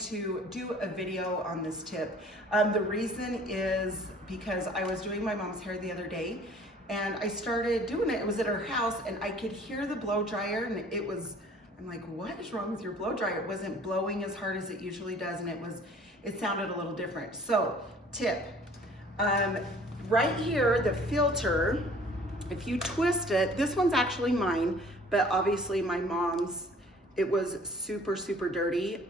to do a video on this tip. The reason is because I was doing my mom's hair the other day and I started doing it. It was at her house and I could hear the blow dryer and I'm like, what is wrong with your blow dryer? It wasn't blowing as hard as it usually does, and it sounded a little different. So, tip, right here, the filter, if you twist it, this one's actually mine, but obviously my mom's, it was super, super dirty.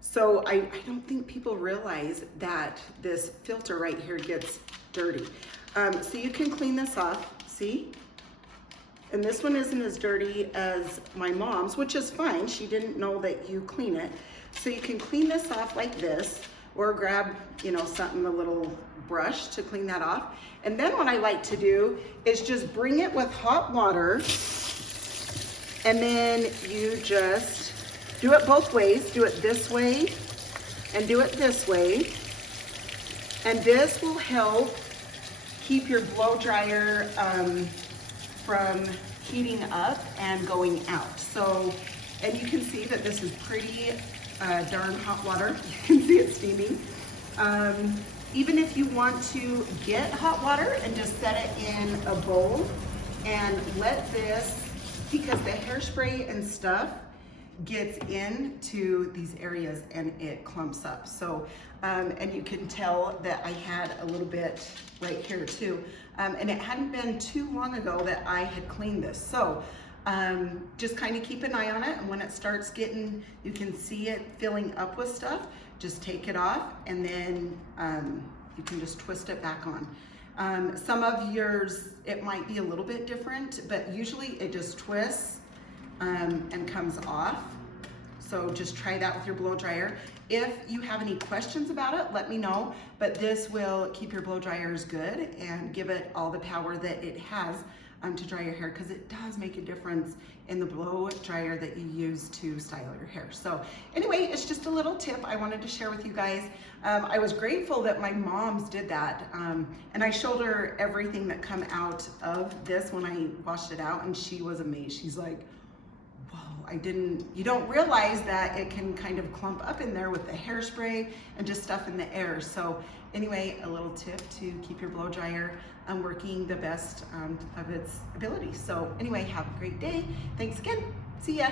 So I don't think people realize that this filter right here gets dirty. So you can clean this off, see? And this one isn't as dirty as my mom's, which is fine. She didn't know that you clean it. So you can clean this off like this, or grab, you know, something, a little brush to clean that off. And then what I like to do is just bring it with hot water, and then you just do it both ways. Do it this way and do it this way. And this will help keep your blow dryer from heating up and going out. So, and you can see that this is pretty darn hot water. You can see it steaming. Even if you want to get hot water and just set it in a bowl and let this, because the hairspray and stuff gets into these areas and it clumps up. So, and you can tell that I had a little bit right here too. And it hadn't been too long ago that I had cleaned this. So just kind of keep an eye on it. And when it starts getting, you can see it filling up with stuff, just take it off, and then you can just twist it back on. Some of yours, it might be a little bit different, but usually it just twists and comes off. So just try that with your blow dryer. If you have any questions about it, let me know, but this will keep your blow dryers good and give it all the power that it has to dry your hair, because it does make a difference in the blow dryer that you use to style your hair. So anyway, it's just a little tip I wanted to share with you guys. I was grateful that my mom's did that, and I showed her everything that come out of this when I washed it out, and she was amazed. She's like, you don't realize that it can kind of clump up in there with the hairspray and just stuff in the air. So anyway, a little tip to keep your blow dryer working the best of its ability. So anyway, have a great day. Thanks again. See ya.